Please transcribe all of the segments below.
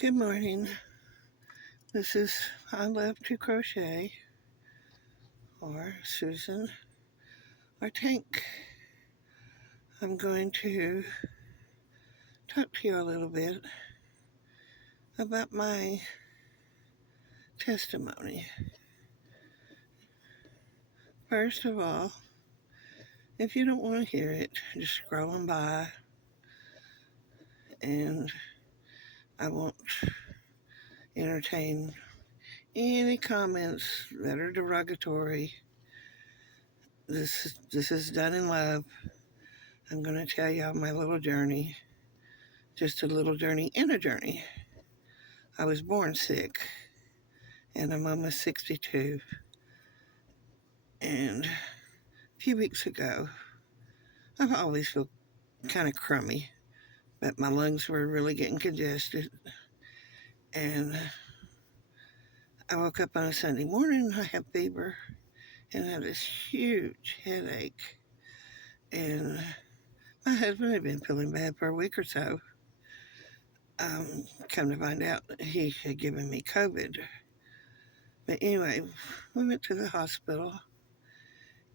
Good morning. This is I Love to Crochet, or Susan, or Tank. I'm going to talk to you a little bit about my testimony. First of all, if you don't want to hear it, just scroll on by, and I won't entertain any comments that are derogatory. This is done in love. I'm going to tell y'all my little journey, just a little journey in a journey. I was born sick, and I'm almost 62. And a few weeks ago, I've always felt kind of crummy, but my lungs were really getting congested. And I woke up on a Sunday morning, I had fever, and I had this huge headache. And my husband had been feeling bad for a week or so. Come to find out, he had given me COVID. But anyway, we went to the hospital,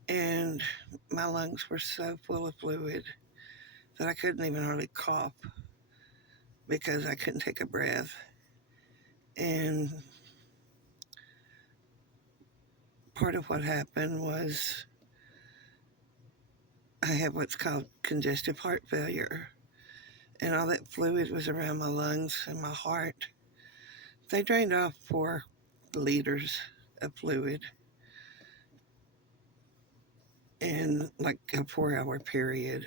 and my lungs were so full of fluid that I couldn't even hardly cough because I couldn't take a breath. And part of what happened was I have what's called congestive heart failure. And all that fluid was around my lungs and my heart. They drained off 4 liters of fluid in like a 4-hour period.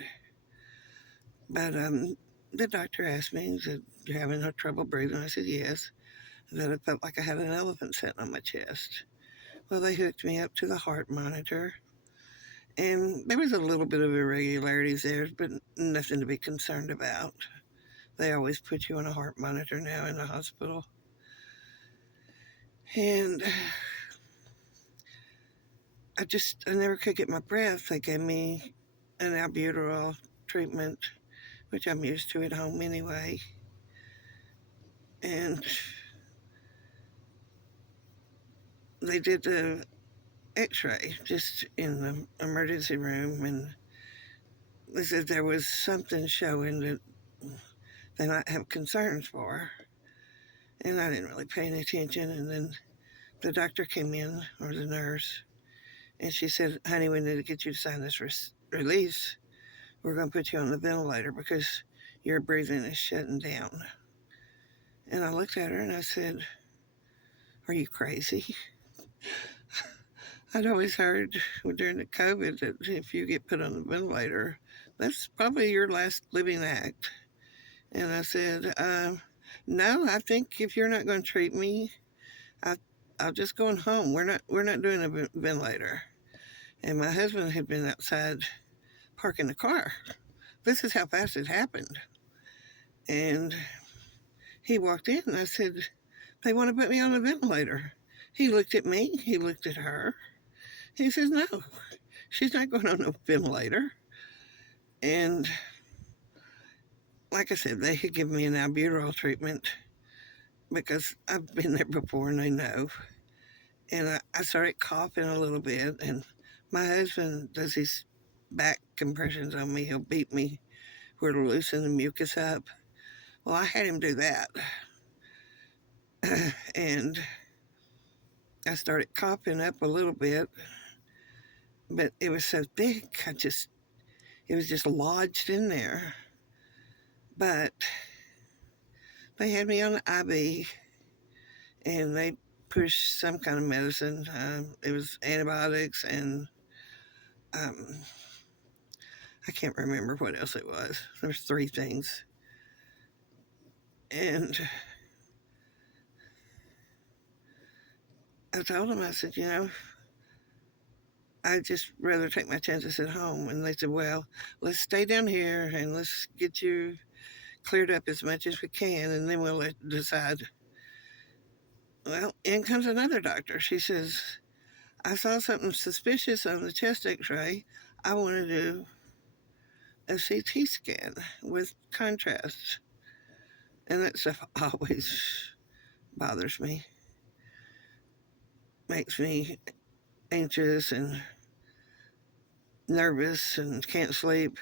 But the doctor asked me, said, "You having no trouble breathing?" I said, "Yes." That it felt like I had an elephant sitting on my chest. Well, they hooked me up to the heart monitor, and there was a little bit of irregularities there, but nothing to be concerned about. They always put you on a heart monitor now in the hospital. And I never could get my breath. They gave me an albuterol treatment, which I'm used to at home anyway. And they did the x-ray just in the emergency room, and they said there was something showing that they might have concerns for. And I didn't really pay any attention. And then the doctor came in, or the nurse, and she said, "Honey, we need to get you to sign this release. We're going to put you on the ventilator because your breathing is shutting down." And I looked at her and I said, "Are you crazy?" I'd always heard during the COVID that if you get put on the ventilator, that's probably your last living act. And I said, "No, I think if you're not going to treat me, I, I'll just go home. We're not doing a ventilator." And my husband had been outside parking the car. This is how fast it happened. And he walked in and I said, "They want to put me on a ventilator." He looked at me, he looked at her. He says, "No, she's not going on a ventilator." And like I said, they had given me an albuterol treatment because I've been there before and they know. And I started coughing a little bit, and my husband does these back compressions on me. He'll beat me where to loosen the mucus up. Well, I had him do that. And I started coughing up a little bit, but it was so thick, it was just lodged in there. But they had me on the IV, and they pushed some kind of medicine. It was antibiotics, and um, I can't remember what else it was. There's 3 things. And I told them, I said, I'd just rather take my chances at home. And they said, "Well, let's stay down here and let's get you cleared up as much as we can, and then we'll decide." Well, in comes another doctor. She says, "I saw something suspicious on the chest x-ray. I want to do a CT scan with contrast." And that stuff always bothers me, makes me anxious and nervous and can't sleep.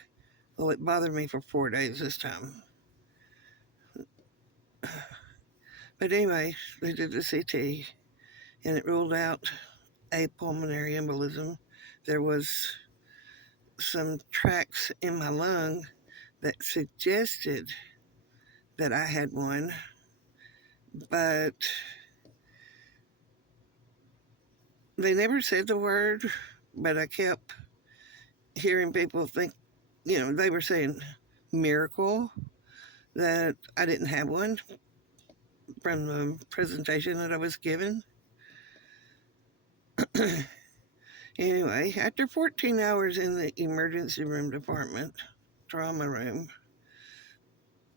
Well, it bothered me for 4 days this time. But anyway, they did the CT and it ruled out a pulmonary embolism. There was some tracts in my lung that suggested that I had one, but they never said the word, but I kept hearing people think, they were saying miracle that I didn't have one from the presentation that I was given. Anyway, after 14 hours in the emergency room department, trauma room,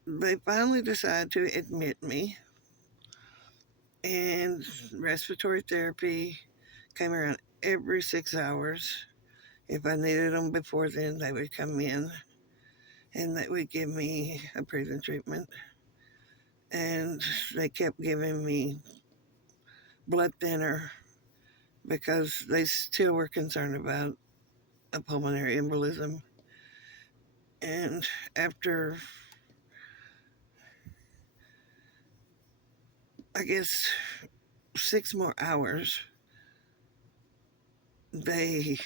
they finally decided to admit me, and respiratory therapy came around every 6 hours. If I needed them before then, they would come in and they would give me a breathing treatment. And they kept giving me blood thinner because they still were concerned about a pulmonary embolism. And after, I guess, 6 more hours, this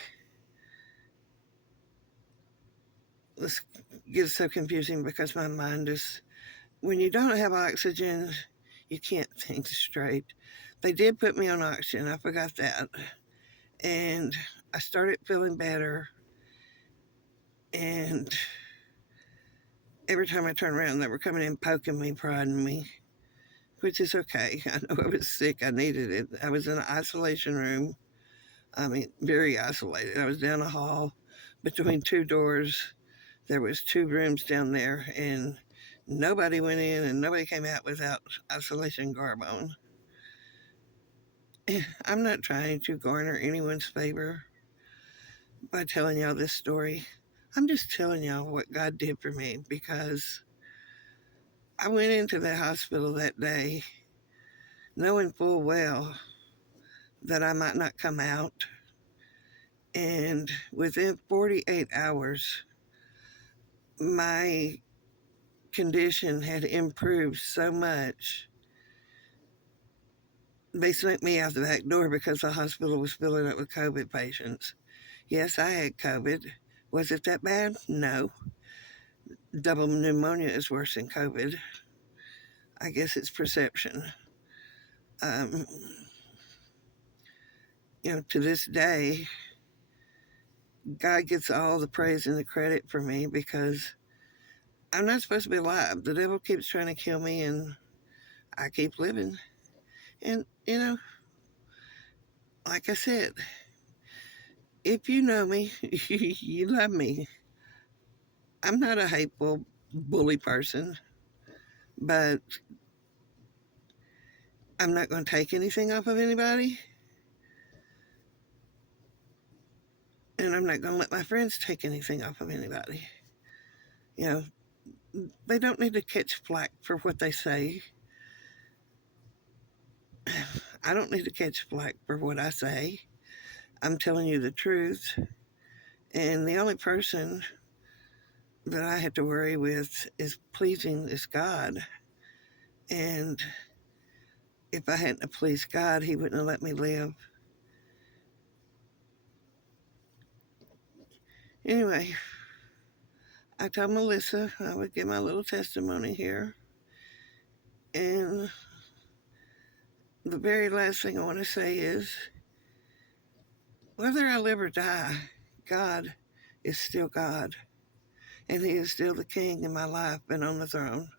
gets so confusing because my mind is, when you don't have oxygen, you can't think straight. They did put me on oxygen, I forgot that. And I started feeling better. And every time I turned around, they were coming in, poking me, prodding me, which is okay. I know I was sick. I needed it. I was in an isolation room. I mean, very isolated. I was down a hall between two doors. There was 2 rooms down there, and nobody went in and nobody came out without isolation garb on. I'm not trying to garner anyone's favor by telling y'all this story. I'm just telling y'all what God did for me, because I went into the hospital that day knowing full well that I might not come out. And within 48 hours, my condition had improved so much. They sent me out the back door because the hospital was filling up with COVID patients. Yes, I had COVID. Was it that bad? No. Double pneumonia is worse than COVID. I guess it's perception. Um, to this day, God gets all the praise and the credit for me because I'm not supposed to be alive. The devil keeps trying to kill me, and I keep living. And, like I said, if you know me, you love me. I'm not a hateful, bully person, but I'm not going to take anything off of anybody. And I'm not going to let my friends take anything off of anybody. They don't need to catch flack for what they say. I don't need to catch flack for what I say. I'm telling you the truth. And the only person that I have to worry with is pleasing this God. And if I hadn't pleased God, He wouldn't have let me live. Anyway, I told Melissa I would give my little testimony here. And the very last thing I want to say is, whether I live or die, God is still God. And He is still the King in my life and on the throne.